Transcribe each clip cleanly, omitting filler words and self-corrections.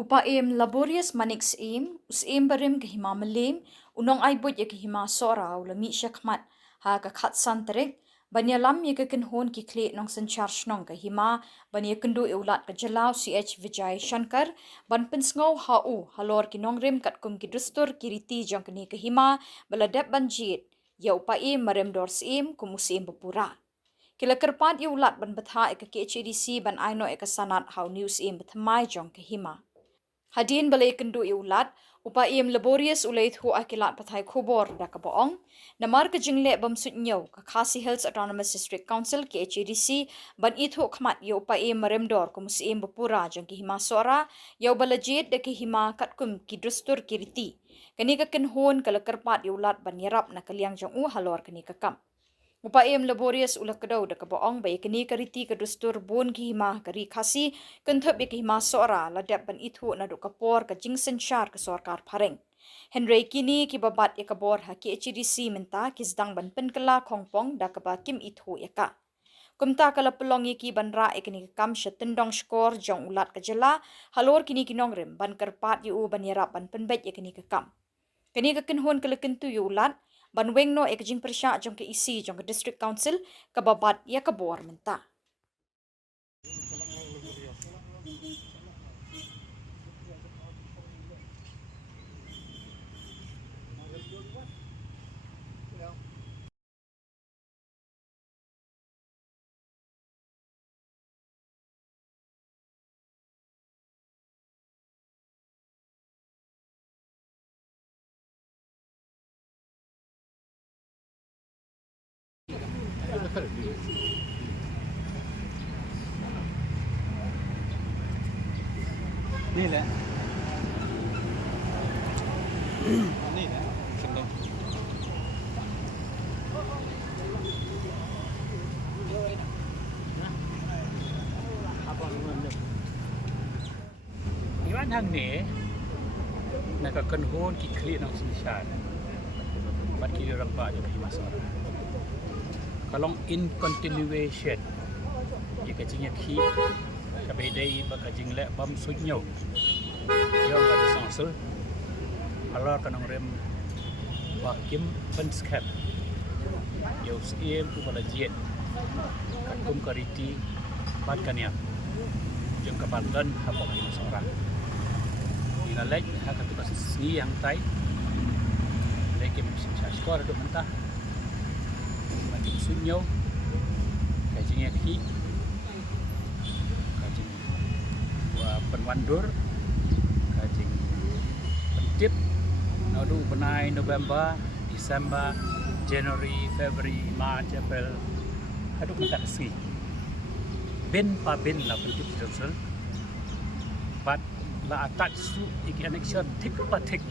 Upaim laborious manix us barim ke hima melim, unong aibut ya ke hima Sohra ulami syakmat ha ka khat santerik, banya lam ya ke kenhon ki kle nong senchar shnong ke hima, banya kendu ulat ke jelau CH Vijay Shankar, ban pensngau hau halor ki nong rim kat kum ki dustur kiriti jong kini ke hima, beladap banjit, ya upaim marem dor kumusim bepura. Kila kerpat ya ulat ban betha ke KHDC ban aino ke sanat hau news bethamai jong ke hima. Hadin balai kendu iulat, upa iem laborious ulait hu akilat pathai Khubor da kaboong, namar ke jingle bamsut nyau ka Khasi Hills Autonomous District Council KHDC ban ithu khmat ya upa iem maremdor ku musim bepura jang ki Hima Sohra, ya balajit da ki Hima katkum ki drustur kiriti. Kani ka kenhon kala kerpat iulat ban yerap na kaliang jang halor kani ka kam. Upaim laborious ulah kedau da kaboong bai kini kariti kedustur bon ki hima kari khasi kenthep ki hima Sohra ladap ban ithu na do kapor ka jingsen syar ke sorkar phareng. Henry kini ki babat ya kabor ha ki HDC menta ki sedang ban penkela khongpong da kaba kim ithu ya ka. Kumta kala pelong ki ban ra kini kam Tyndong Shkor Jong ulat ke jela halor kini kinongrem ban kerpat yu ban yerap ban penbet ya kini ke kam. Kini ka kenhon kala kentu yu ulat ban weng no ek jing persya jong ke isi jong ke district council ke babat ya ke bor menta. Ni lah. Ni lah. Shillong. Apa namanya? Iwan hang ni, nak kenhon kikli nang sensyar. Bat kiri orang pak jadi masalah. Kalau in continuation, jika jingnya ki, kabedai bakajing lek bam sunyau. Yang ada sangsel, Allah kanang rem bakim penskap. Yang skiem tu pada jet, kakum kariti bat kania. Jeng kabandan hapok di Sohra. Ina lek hak tu kasih si yang tai. Lekim Shkor tu mentah. Bakim sunyau. Kajingnya ki. Kajing penwandur. Kajing pentip. Nadu benai November, December, January, February, March, April. Hadu mentah si. Ben pa ben la pentip jonsel. But la attach su iki annexion tik pa tik.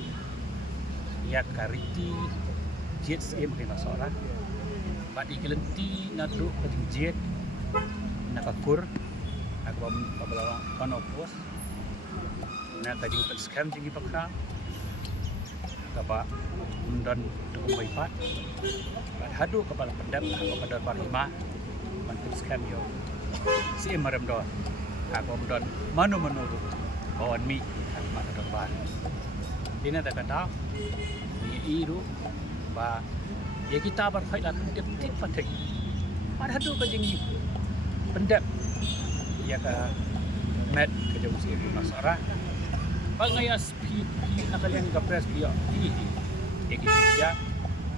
Ya kariti jet same di Sohra. But iki lenti nadu kajing jet nakakur aku pabala panopos. Na kajing scam jingi pakra. Kapa undan tukung wipat. But hadu kepala pendap kepada Hima mantul scam yo. Si marem dor. Aku don manu-manu tu. Bawan mi mak dorban. Dina tak kata ni iru ba ya kita berfight lah pendep tik patik. Pada hadu kajing ni pendep ya ka met ke jauh si Sohra. Pangaya speed nak kalian ka press dia. Ya kita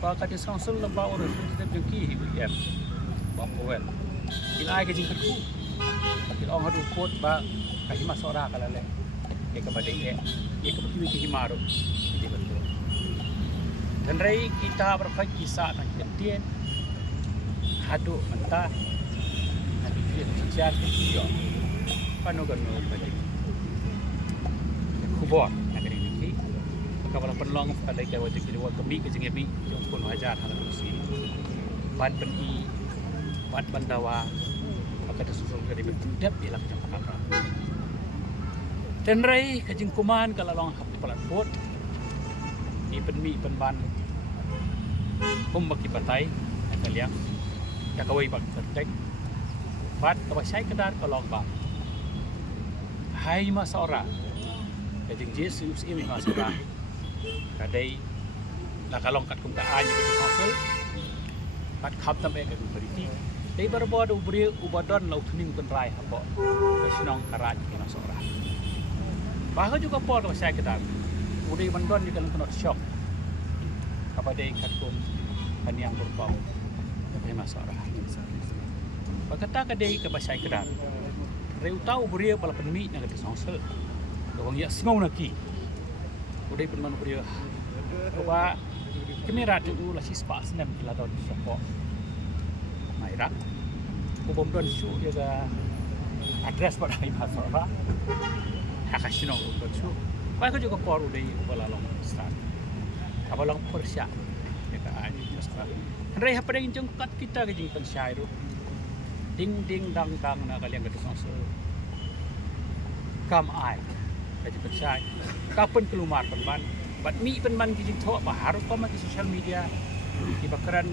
ba kata sangsel lamba orang kita jengki ya. Ba powel. Ila ke jing kerku. Kita orang hadu kot ba ka Hima Sohra kalale. Ya kepada ya kepada Hima ro. Jadi betul. Dan rai kita berfight kisah nak ketian. Hadu mentah. Hadu dia sosial dia. Panu-panu bagi. Khubor nak ini. Kalau penlong pada kita wajib kita buat kami ke jengabi yang pun wajar hal itu. Ban peni, ban bandawa, apa tersusul dari berdep bilang jangan apa. Tenrai kajing kuman kalau long hap pelat pot di penmi penban baki batai kalian ya kawai bak tertek bat kawai saya kedar kalau bang Hima Sohra kajing Jesus ini masalah kadai la kalong kat kum ka ai ni ke sosel kat khap tam e ke beriti dei barbo do bri ubadon lau thuning kan rai ha bo ke Shillong karaj ke Sohra bahkan juga por ko saya kedan udai bandon ni kan not shock apa dei kat kum kan yang berbau ke Sohra bakata kadai ke basai kedan reu tau bri bala penmi na ke sosel Wang ya semau lagi, udah pun mana beri, apa kamera tu lah si spa senam kita tahu di support, Maira, aku bom show juga address pada Hima Sohra, Shillong bom show, kau juga por udah bala long start, apa long persia, ya kan aja Sohra, hendak apa yang jengkat kita ke jengkat syair, ding ding dang dang nak kalian kata sosok, kam ai. Kaji percaya, kapan keluar penban, bat mi penban kijing thok baharu kau mati social media, di bakaran,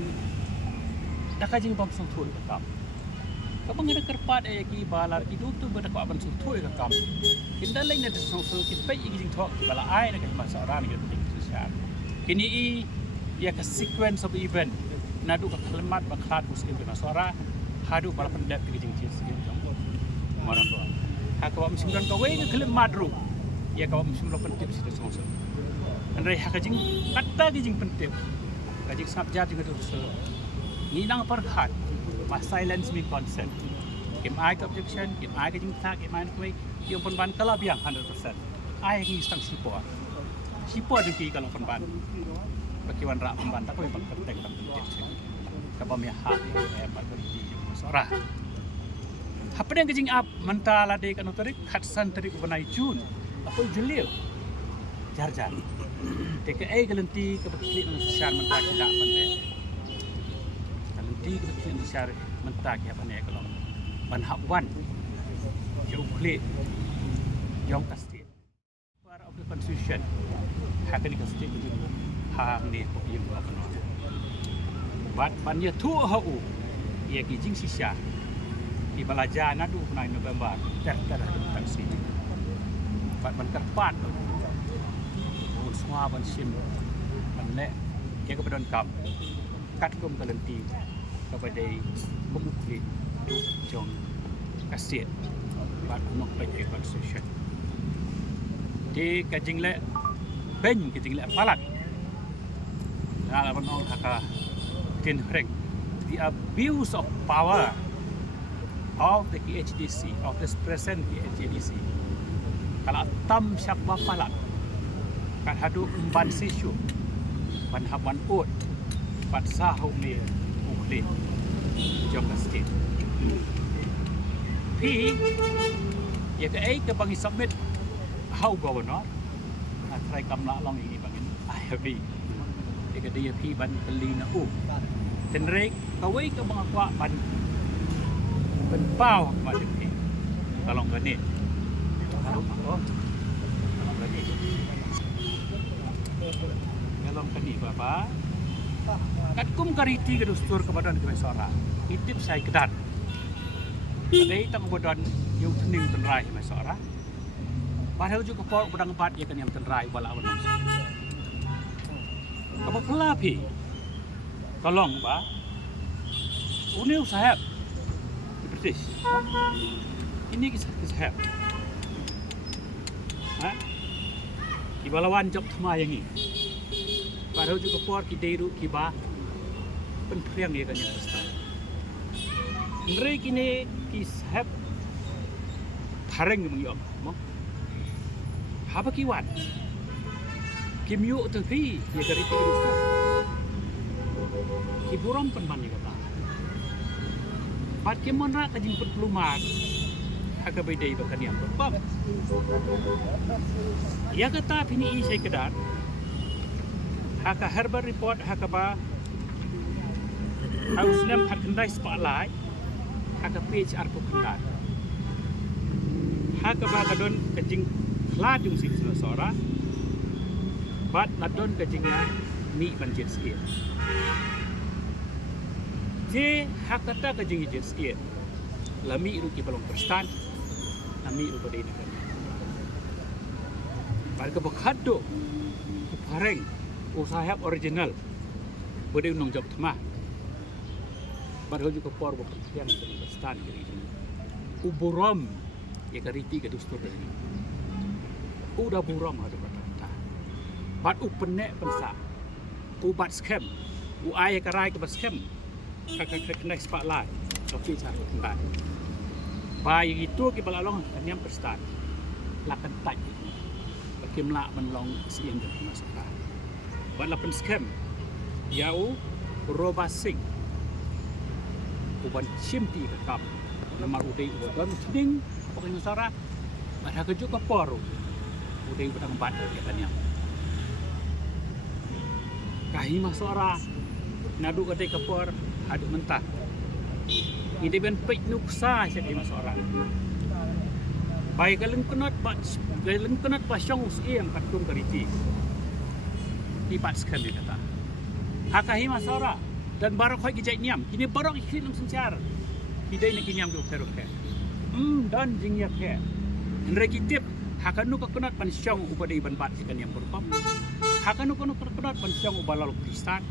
dah kaji bom sungtui kakam. Kau ada kerpat ki balar itu tu berdak bom sungtui kakam. Kita lain ada sungsul kita pergi kijing thok bala ai nak masalah ni kita sosial. Kini ia ke sequence of event, nadu ke kalimat baklat muslim ke Sohra, hadu bala pendek kijing kijing Jong, marang doa. Hakawam simran kawai ke kalimat ru. Ya kau mesti melakukan tips itu semua. Andai hakajing kata kijing pentip, kajing sabjat juga tu. Ni nang perhat, mas silence me consent. Kim I objection, kim I kijing tak, kim I kuai, yang penban kalau biang 100%. I ni stang Shkor. Shkor juga kalau penban. Bakiwan rak penban tak kau yang penting tak pentip. Kau mihat apa berdi Sohra. Apa yang kijing up mentala dek anu tarik khatsan tarik benai Jun. Apa julio jar teka galanti ke bekli ng sosial mentak kita bande galanti ke bekli ng sosial mentak ya bane kalau banhawan jukli Jong state part of the constitution hakani ka state ju ha ni ko yim ba kono bat banya tu hau ye ki jing sisya ki balaja na du 9 November ter taksi bat ban kerpat tu semua ban sim ban le ke kepadon kam kat kum galanti kepada pemukli Jong kasit bat nok pai constitution di kajing le ben kajing le palat ala ban ong haka kin hreng the abuse of power of the KHDC of this present KHDC kalau tam syak bapalat kan hadu umban sisu ban haban ut pat sahu ni ukli Jong state pi ya ke bangi submit how governor try kam la long ini bangin IFB ke dia pi ban keli na u tenrek kawai ke bang akwa ban pau ma pi kalong gani Dalam kini bapa, kat kum kariti ke dustur kebadan ke Sohra, itip saya kedan. Adai tang kebadan yang tening tenrai ke Sohra. Padahal juga por bedang bat ya kan yang tenrai bala awan. Apa pula pi? Tolong ba. Uniu sahab. British. Ini kisah sahab. Ha? Kibalawan job thma yang ni. Padahal juga por ki deiru ki ba penpriang ye kan yang pesta. Ndre kini ki sahab thareng mengyok mo. Haba ki wan. Kimyu tu pi ye dari ti rusta. Ki burom penman ni kata. Pat kimon ra ka jing pelumat. Haka bedai bakan yang berbab. Ya kata pini saya kedar. Haka herbal report haka ba. Harus nem hak kendai spotlight. Haka page arko kendai. Haka ba kadon kejing kladung sing Sohra. Bat ladon kejingnya ni banjir sikit. Je hak kata kejing jet sikit. Lami ruki balong perstan. Kami udah ini kan. Harga bekado pareng usahab original boleh nong job tama baru juga por yang stan jadi uburam ya kariti ke dustur ini udah buram ada berkata bat upene pensa ubat scam uai karai ke scam kakak kena spotlight tapi cara kembali bayi itu ke balalong kanyam perstan lakan tak kimla menlong siang ke masyarakat bat lapan scam yau robasing uban chimti ke kap nama udai uban ding pokoknya Sohra ada kejuk ke poru udai udang bat ya kanyam Hima Sohra nadu kedai kapor ada mentah. Ini ben pek nuksa saya Hima Sohra. Baik galeng kenat pas Jong usiem katung kariti. Ipat sekali kata. Hak Hima Sohra dan barok hoi kijai niam. Kini barok ikhin lang sencar. Hidai nak kinyam ke peruk ke. Dan jingyak ke. Henry kitip hakanu kenat pan Jong upadai ban bat ikan yang berpam. Hakanu kenat pan Jong ubalal Kristan.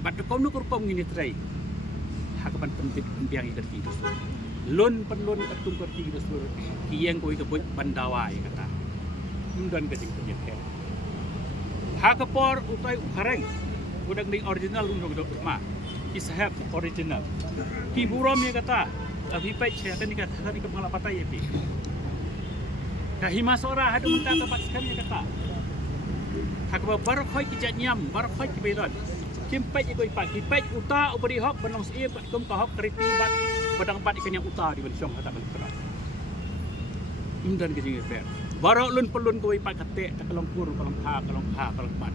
Bat kau nu kurpam ngini trai. Hakapan pentit biang ikat itu. Lon penlon atung kerti itu sur. Kiyang koi kebut bandawai kata. Dan kecing kecing. Hakapor utai ukareng. Udang di original untuk dok ma. Kisahab original. Hiburam ya kata. Abi pai saya kan ikat hari kepala patai ya pi. Hima Sohra hadu mentah tempat sekali ya kata. Hakapa barok hoi kijat nyam, barok hoi kiberon. Kimpet ikut ipat, kimpet uta uberi hok benong sie bat kum kahok keriti bat badang bat ikan yang uta di Shillong kata kelas. Dan kejing fair. Barok lun pelun kau ipat ketek tak kelong kur kelong bat.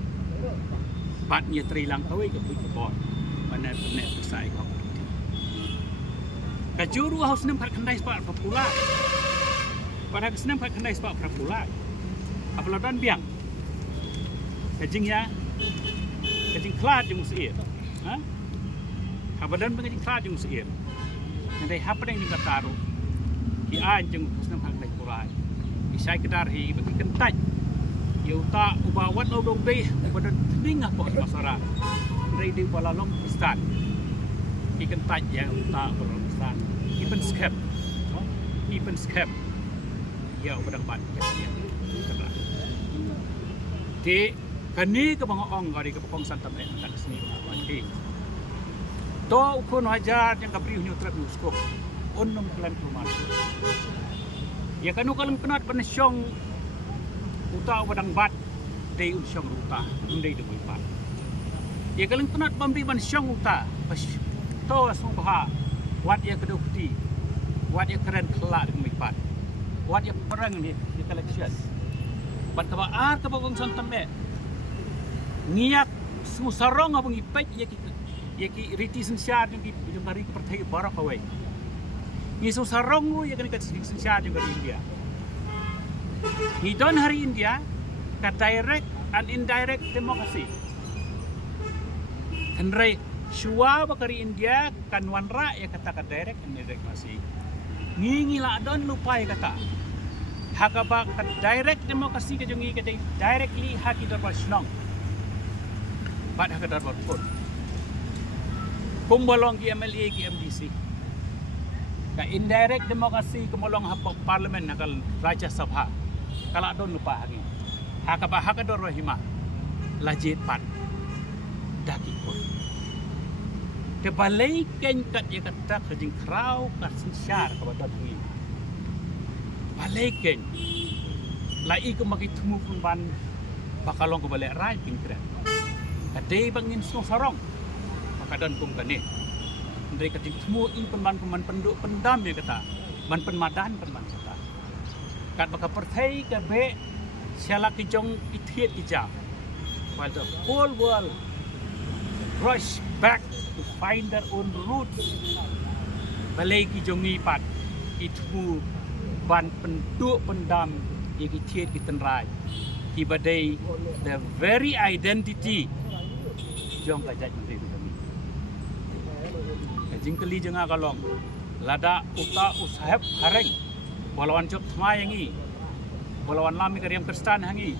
Batnya terilang kau ke bui kebon. Mana penek besai kau. Kajuru haus nem kat kendai sepak popular. Pada kesenam kat kendai sepak popular. Apalagi dan biang. Kejing ya. Kejing kelat di musim, Habadan pengejing kelat di musim. Nanti apa yang dikataru? Ki anjing senang hak baik kurai. Isai kedarhi bagi kentai. Ya uta ubawat odong deh pada tingah kok Sohra. Dari di balalong Kristan. Ki kentai ya uta balalong Kristan. Even scam. Ya udah bat ya. Di kani ke bangoong kari ke pokong santam tak sini lagi. To ukun hajar yang kabri hunyu trap nusko. Onnom plan rumah. Ya kanu kalang kenat penesyong uta wadang bat dei unsyong uta undai de bat. Ya kalang kenat pambi bansyong uta pas to asung baha wat ya kedukti. Wat ya keren kelak dengan bat. Wat ya perang ni di collection. Bat kabar ke pokong santam ngiak susarong abang ipek ya ki riti sensyar yang di hari kepertai barak away. Ni susarong lu ya kan kat sensyar juga di India. Ni don hari India ka direct and indirect demokrasi. Henry shua bakari India kan wanra ya kata ka direct and indirect demokrasi. Ngingila don lupa ya kata. Hakaba ka direct demokrasi ka jungi ka directly haki dor Shillong. Bat hakadar berpun. Kumbolong ki MLA ki MDC. Ka indirect demokrasi kumbolong hapok parlimen nakal Raja Sabha. Kala don lupa hagi. Hakaba hakador Hima. Lajit pat. Daki pun. Te balai ken kat ya kata kejing krau kat sensyar ka badat ni. Balai ken. Lai ko makitmu pun ban bakalong ko balik rai pingkret. Kadai bangin sarong maka dan kum kane ndai kating semua in peman penduk pendam ya kata ban penmadan kata kat baka perthai ka be siala ki Jong ithiet ija while the whole world rush back to find their own roots balai ki Jong ni pat itu ban penduk pendam ya ki thiet ki tenrai ki badai the very identity Jong kajat menteri kami. Kajing keli jenga kalong. Lada uta usahab hareng. Balawan jok thma yangi. Balawan lami kariam Kristan hangi.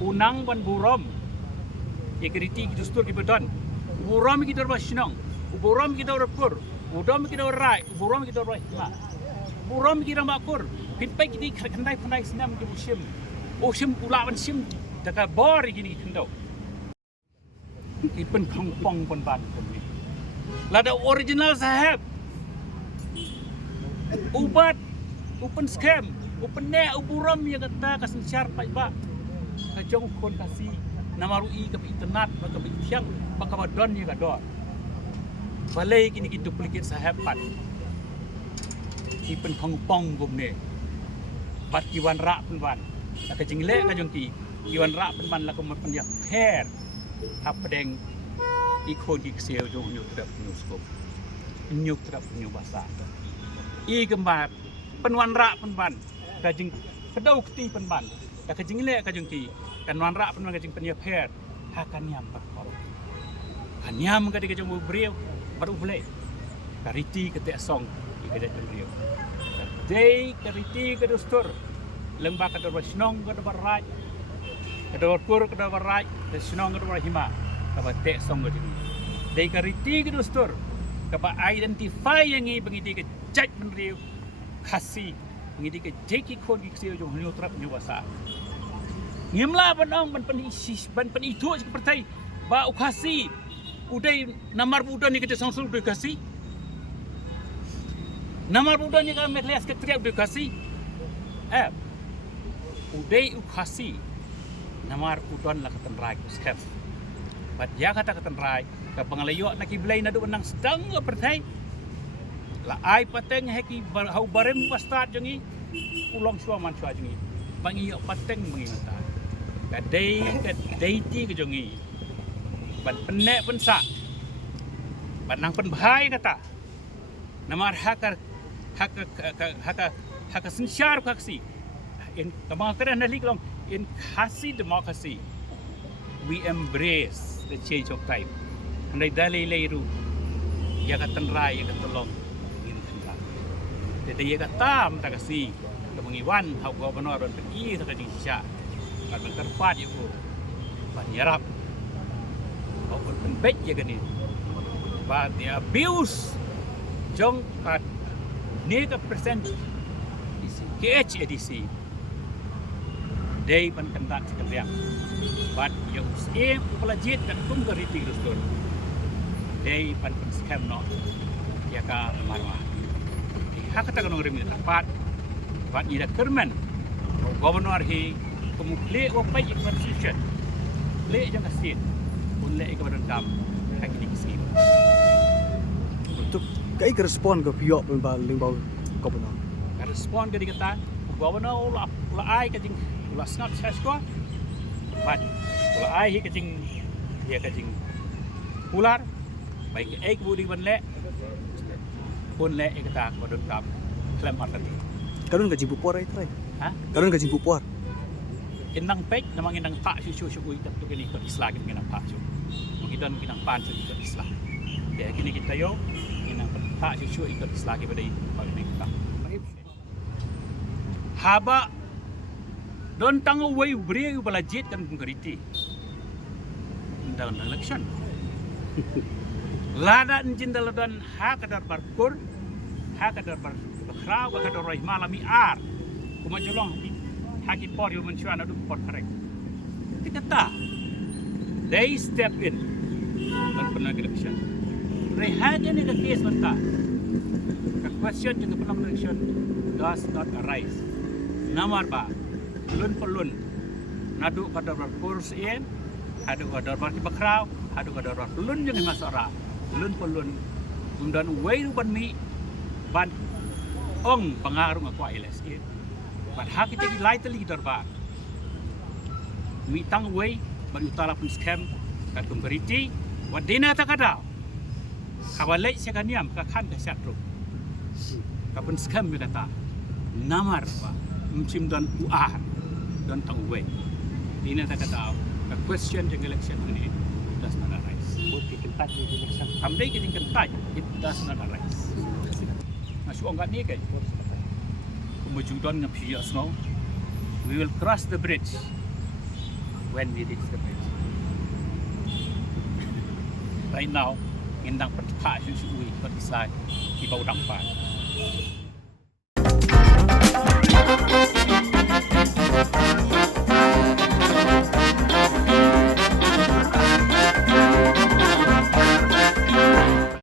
unang ban burom ekriti dustur ki bedon burom ki dor Shillong burom ki dor Khubor burom ki dor rai burom ki dor Hima burom ki dor makur pinpai ki khandai pandai sinam ki usim ula ban sim taka bor gini Tyndong ipen pong pon ban ni lada original sahab ubat open scam open ne uburam yang kata kasencar pai ba ka Jong khasi namarui ka internet ba ka tiang ba ka don ya ka dor balai kini ki duplicate sahab pat ipen pong gum ne bat kiwan ra pen ban ka jingle ka jong ki kiwan ra pen ban la ko man ya pair hap pedeng ikon ki sel jong nyuk trap nyuskop nyuk trap nyu basa I gembar penwan ra penban ka jing kedau keti penban ka jingle ka jong ki kan wan ra penban ka jing penya pair ha kan nyam par kor kan nyam ka de ka jong breu baru boleh kariti ke te song ka de breu dei kariti ka dustur lembak ka dor Shillong ka dor rai ka dor Khubor ka dor rai ka Shillong ka dor Hima ka ba te song ka jing dei kariti ka dustur ka ba identify yang I bangiti ka jaj menriu khasi bangiti ka jeki khon ki sio jong hnu trap nyu basa ngimla banong ban pen isis ban pen itu seperti ba khasi udai namar budan ni kita sangsul de khasi namar budan ni ka Meghalaya ke triak de khasi udai khasi namar budan la katan rai skep bat ya kata katan rai ka pangalayo na kiblay na do nang sedang pertai la ai pateng heki hau barem pastad jongi ulong suam man chua jongi bangi yo pateng mengingata ka dei ti ke jongi ban penek pensa ban nang pen bahai kata namar hak sensyar kaksi in tamang keren nalik long in khasi democracy we embrace the change of time andai dalai leiru ya katan rai ya katolong in tengah jadi ya katam tak kasi kemengiwan hau gubernur dan pergi tak di sya kan terpat ya ko ban yarap hau penbet ya gani ba the abuse Jong kat ni ka present KH edc day pan kandak sekalian but you aim pelajit dan kum gariti dustur day pan scam no ya ka marwa hak kata kono remi tempat but ida kerman governor hi kumukle o pai constitution le jang kasit pun le ke badan kam hak di skim untuk kai respon ke pihak lingbau gubernur respon ke dikata governor la ai ka jing la snap Shkor but la ai hi ka jing dia ka jing ular baik ek budi ban le pun le kata badan kam klaim arti karun ka jibu por ai trai ha karun ka jibu por inang pek namang inang pak syusyu uitap tu kini ikut Islam kita inang pak syu mungkin inang pan ikut Islam dia kini kita yo inang pak syusyu ikut Islam kita pada kita haba don tangu way beri balajit kan penggeriti dalam election lada njin dalam ha kadar barkur ha kadar berkrau ha kadar roh malami ar kuma jolong haki por yo mencuan adu por correct kita they step in dan pernah election rehaja ni ke case banta ka question juga pernah election does not arise namar ba pelun nadu kadar berkurs in adu kadar berki berkrau adu kadar pelun yang masara pelun kemudian way ban mi ban ong pengaruh aku LSE ban hak kita lightly darbar mi tang way ban utara pun scam kan pemberiti wadina tak ada kabalai sekaniam ka kan ka syatru kapun scam mi kata namar ba mcim dan uar dan tang way dina tak ada ka question jeng election ini does not arise bukti kentat di election amdai kita kentai it does not arise masuk angkat ni kai kemajuan ngapia snow we will cross the bridge when we reach the place. Right now, in Dang Pat, we decide people Dang Pat.